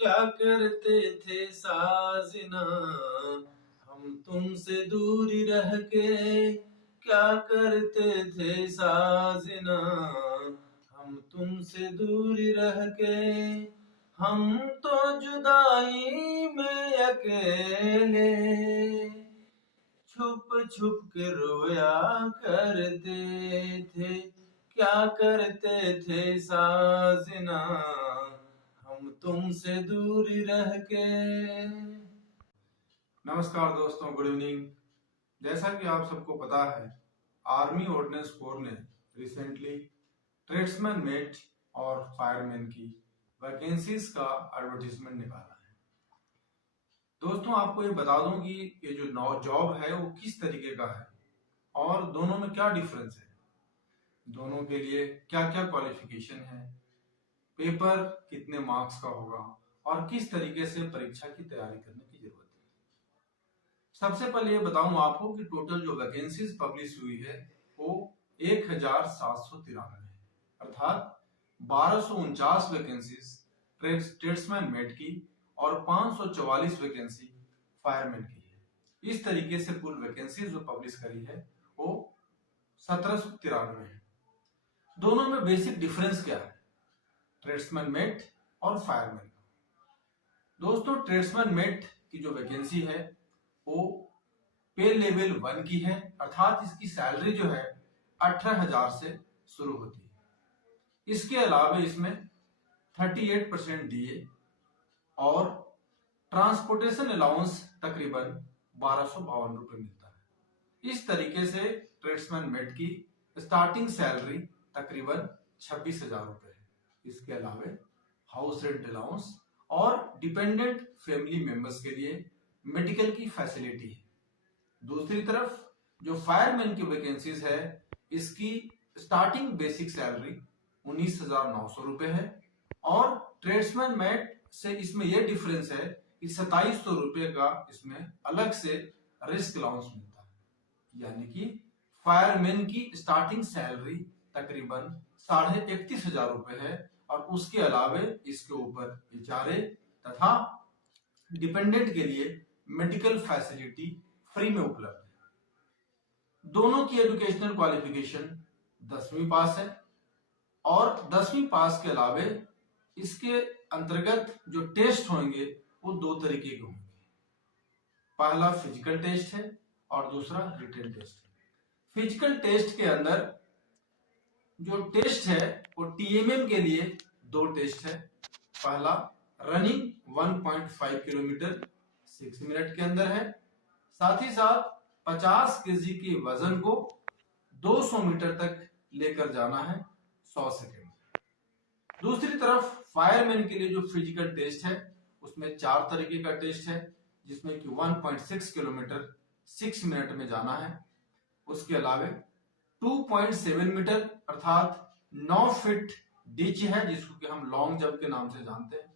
क्या करते थे साजना, हम तुमसे दूरी रह के। क्या करते थे साजना, हम तुमसे दूरी रह के। हम तो जुदाई में अकेले छुप छुप के रोया करते थे। क्या करते थे साजना, हम तुमसे दूरी रह के। नमस्कार दोस्तों, गुड इवनिंग। जैसा कि आप सबको पता है, आर्मी ऑर्डिनेंस कोर ने रिसेंटली ट्रेड्समैन मेट और फायरमैन की वैकेंसीज का एडवर्टीजमेंट निकाला है। दोस्तों, आपको ये बता दूं कि ये जो नौ जॉब है वो किस तरीके का है और दोनों में क्या डिफरेंस है, दोनों के लिए क्या क्या क्वालिफिकेशन है, पेपर कितने मार्क्स का होगा और किस तरीके से परीक्षा की तैयारी करने की जरूरत है। सबसे पहले ये बताऊं आपको कि टोटल जो वैकेंसीज पब्लिश हुई है वो 1793 है, अर्थात 1249 वैकेंसीज ट्रेड्समैन मेट की और 544 वैकेंसी फायरमैन की है। इस तरीके से कुल वैकेंसीज जो पब्लिश करी है वो 1793 है। दोनों में बेसिक डिफरेंस क्या है, ट्रेड्समैन मेट और फायरमैन का? दोस्तों, ट्रेड्समैन मेट की जो वैकेंसी है वो पे लेवल 1 की है, अर्थात इसकी सैलरी जो है 18,000 से शुरू होती है। इसके अलावा इसमें 38% डीए और ट्रांसपोर्टेशन अलाउंस तकरीबन 1252 रुपए मिलता है। इस तरीके से ट्रेड्समैन मेट की स्टार्टिंग सैलरी तकरीबन 26,000 रुपए है। इसके अलावा हाउस रेंट अलाउंस और डिपेंडेंट फैमिली मेंबर्स के लिए मेडिकल की फैसिलिटी है। दूसरी तरफ जो फायरमैन की वैकेंसीज है, इसकी स्टार्टिंग बेसिक सैलरी 19,900 रुपए है और ट्रेड्समैन मेट से इसमें यह डिफरेंस है कि 2,700 रुपए का इसमें अलग से रिस्क अलाउंस मिलता है। यानी कि फायरमैन की स्टार्टिंग सैलरी तकरीबन 31,500 रुपए है और उसके अलावा इसके ऊपर एचआरए तथा डिपेंडेंट के लिए मेडिकल फैसिलिटी फ्री में उपलब्ध है। दोनों की एजुकेशनल क्वालिफिकेशन 10वीं पास है और 10वीं पास के अलावा इसके अंतर्गत जो टेस्ट होंगे वो दो तरीके के होंगे। पहला फिजिकल टेस्ट है और दूसरा रिटन टेस्ट है। फिजिकल टेस्ट के अंदर जो टेस्ट है वो टीएमएम के लिए दो टेस्ट है। पहला रनिंग 1.5 किलोमीटर 6 मिनट के अंदर है, साथ ही साथ 50 केजी के वजन को 200 मीटर तक लेकर जाना है 100 सेकेंड। दूसरी तरफ फायरमैन के लिए जो फिजिकल टेस्ट है उसमें 4 तरीके का टेस्ट है, जिसमें कि 1.6 किलोमीटर 6 मिनट में जाना है। उसके अलावा 2.7 मीटर अर्थात 9 फीट डिच है, जिसको कि हम लॉन्ग जंप के नाम से जानते हैं।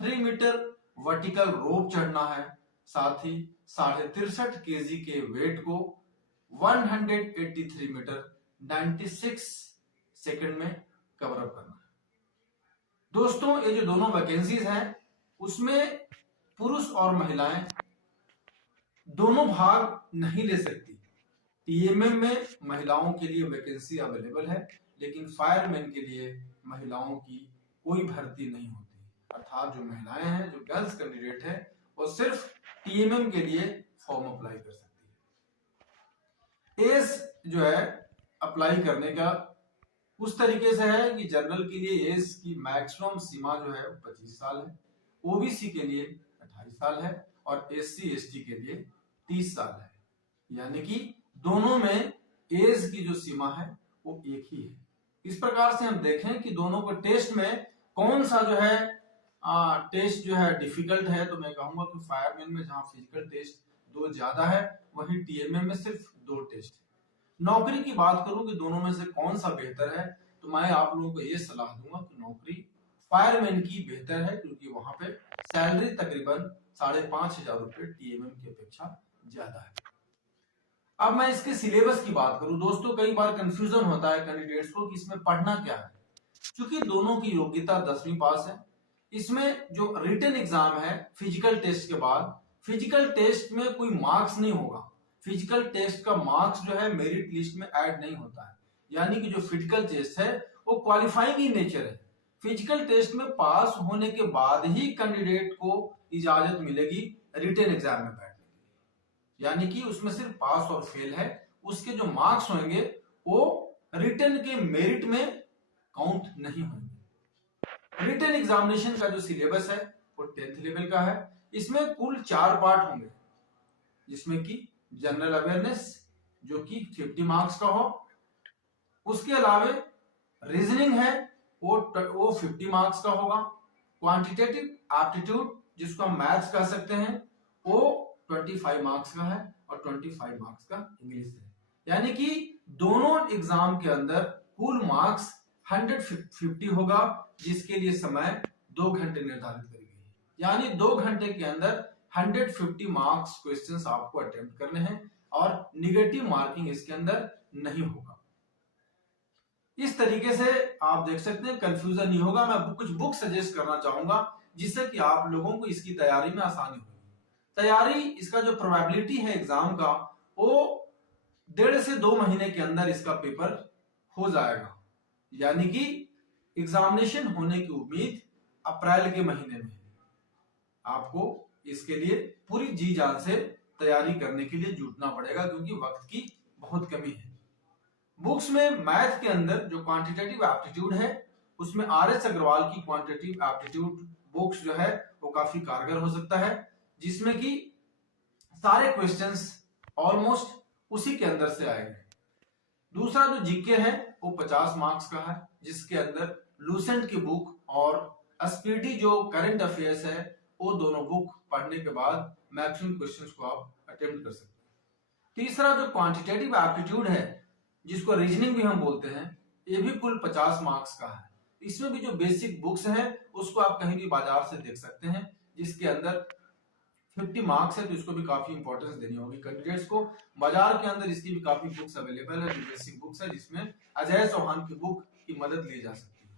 3 मीटर वर्टिकल रोप चढ़ना है, साथ ही 63.5 केजी के वेट को 183 मीटर 96 सेकंड में कवर अप करना है। दोस्तों, ये जो दोनों वैकेंसीज हैं उसमें पुरुष और महिलाएं दोनों भाग नहीं ले सकती। टीएमएम में महिलाओं के लिए वैकेंसी अवेलेबल है, लेकिन फायरमैन के लिए महिलाओं की कोई भर्ती नहीं होती, अर्थात जो महिलाएं हैं, जो गर्ल्स कैंडिडेट है, वो सिर्फ टीएमएम के लिए फॉर्म अप्लाई कर सकती है। एज जो है अप्लाई करने का उस तरीके से है कि जनरल के लिए एज की मैक्सिमम सीमा जो है 25 साल है, ओबीसी के लिए 28 साल है और एससी एसटी के लिए 30 साल है। यानी कि दोनों में एज की जो सीमा है वो एक ही है। इस प्रकार से हम देखें कि दोनों को टेस्ट में कौन सा जो है टेस्ट जो है डिफिकल्ट है, तो मैं कहूंगा कि फायरमैन में जहां फिजिकल टेस्ट 2 ज्यादा है, वहीं टीएमएम में सिर्फ 2 टेस्ट है। नौकरी की बात करूं कि दोनों में से कौन सा बेहतर है, तो मैं आप लोगों को यह सलाह दूंगा कि नौकरी फायरमैन की बेहतर है, क्योंकि वहां पे सैलरी तकरीबन 5,500 रुपए टीएमएम की अपेक्षा ज्यादा है। अब मैं इसके सिलेबस की बात करूं दोस्तों, कई बार कंफ्यूजन होता है कैंडिडेट्स को कि इसमें पढ़ना क्या है। क्योंकि दोनों की योग्यता 10वीं पास है, इसमें जो रिटन एग्जाम है फिजिकल टेस्ट के बाद, फिजिकल टेस्ट में कोई मार्क्स नहीं होगा। फिजिकल टेस्ट का मार्क्स जो है मेरिट लिस्ट में ऐड नहीं होता है, यानी कि जो फिजिकल टेस्ट है वो क्वालिफाइंग इन नेचर है। फिजिकल टेस्ट में पास होने के बाद ही कैंडिडेट को इजाजत मिलेगी रिटन एग्जाम में बैठने की, यानी कि उसमें सिर्फ पास और फेल है, उसके जो मार्क्स होंगे वो रिटन के मेरिट में काउंट नहीं होंगे। रिटन एग्जामिनेशन का जो सिलेबस है वो 10th लेवल का है। इसमें कुल 4 पार्ट होंगे, जिसमें कि जनरल अवेयरनेस जो कि 50 मार्क्स का हो, उसके अलावे रीजनिंग है वो 50 मार्क्स का होगा, क्वांटिटेटिव एप्टीट्यूड जिसको हम मैथ्स कह सकते हैं वो 25 मार्क्स का है और 25 मार्क्स का इंग्लिश है। यानी कि दोनों एग्जाम के अंदर कुल मार्क्स 150 होगा, जिसके लिए समय 2 घंटे निर्धारित करी गई है। यानी 2 घंटे के अंदर 150 मार्क्स क्वेश्चंस आपको अटेम्प्ट करने हैं और निगेटिव मार्किंग इसके अंदर नहीं होगा। इस तरीके से आप देख सकते हैं, कंफ्यूजन नहीं होगा। मैं कुछ बुक सजेस्ट करना चाहूंगा जिससे कि आप लोगों को इसकी तैयारी में आसानी होगी। तैयारी, इसका जो प्रोबेबिलिटी है एग्जाम का वो 1.5 से 2 महीने के अंदर इसका पेपर हो जाएगा, यानी कि एग्जामिनेशन होने की उम्मीद अप्रैल के महीने में है। आपको इसके लिए पूरी जी जान से तैयारी करने के लिए जुटना पड़ेगा, क्योंकि वक्त की बहुत कमी है। बुक्स में मैथ के अंदर जो क्वांटिटेटिव एप्टीट्यूड है उसमें RS अग्रवाल की क्वांटिटेटिव एप्टीट्यूड बुक्स जो है वो काफी कारगर हो सकता है, जिसमें कि सारे क्वेश्चंस ऑलमोस्ट उसी के अंदर से आएंगे। दूसरा जो जीके है वो 50 मार्क्स का है, जिसके अंदर लूसेंट की बुक और स्पीडी जो करंट अफेयर्स है वो दोनों बुक पढ़ने के बाद मैक्सिमम क्वेश्चंस को आप अटेम्प्ट कर सकते हैं। तीसरा जो क्वांटिटेटिव एप्टीट्यूड है जिसको रीजनिंग भी हम बोलते हैं, ये भी कुल 50 मार्क्स का है। इसमें भी जो बेसिक बुक्स हैं उसको आप कहीं भी बाजार से देख सकते हैं, जिसके अंदर 50 मार्क्स है, तो इसको भी काफी इंपॉर्टेंस देनी होगी कैंडिडेट्स को। बाजार के अंदर इसकी भी काफी बुक्स अवेलेबल है, जो बेसिक बुक्स है, जिसमें अजय चौहान की बुक की मदद ली जा सकती है।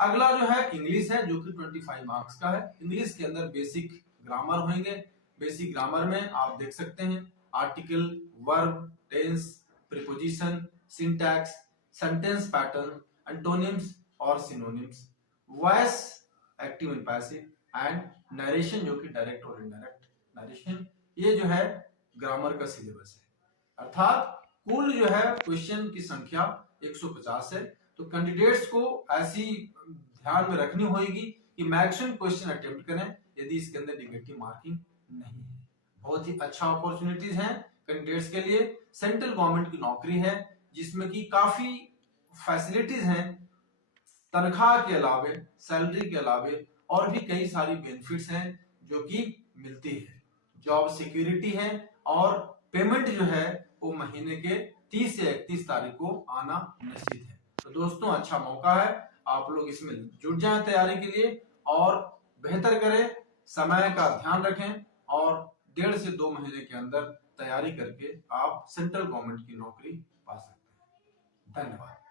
अगला जो है इंग्लिश है, जो कि 25 मार्क्स का है। इंग्लिश के अंदर बेसिक ग्रामर होंगे। बेसिक ग्रामर में आप देख सकते हैं article, verb, tense, preposition, syntax, sentence pattern, antonyms और synonyms, voice, active and passive and narration जो कि डायरेक्ट और इनडायरेक्ट नरेशन। ये जो है ग्रामर का सिलेबस है। अर्थात कुल जो है क्वेश्चन की संख्या 150 है। तो कैंडिडेट्स को ऐसी ध्यान में रखनी होगी कि मैक्सिमम क्वेश्चन अटेम्प्ट करें यदि इसके अंदर नेगेटिव मार्किंग नहीं है। बहुत ही अच्छा अपॉर्चुनिटीज हैं कैंडिडेट्स के लिए। सेंट्रल गवर्नमेंट की नौकरी है जिसमें कि काफी फैसिलिटीज हैं, तनख्वाह के अलावे, सैलरी के अलावे और भी कई सारी बेनिफिट्स हैं जो कि मिलती है। जॉब सिक्योरिटी है और पेमेंट जो है वो महीने के 30 से 31 तारीख को आना निश्चित है। तो दोस्तों अच्छा मौका है, आप लोग इसमें जुट जाएं तैयारी के लिए और बेहतर करें, समय का ध्यान रखें और 1.5 से 2 महीने के अंदर तैयारी करके आप सेंट्रल गवर्नमेंट की नौकरी पा सकते हैं। धन्यवाद।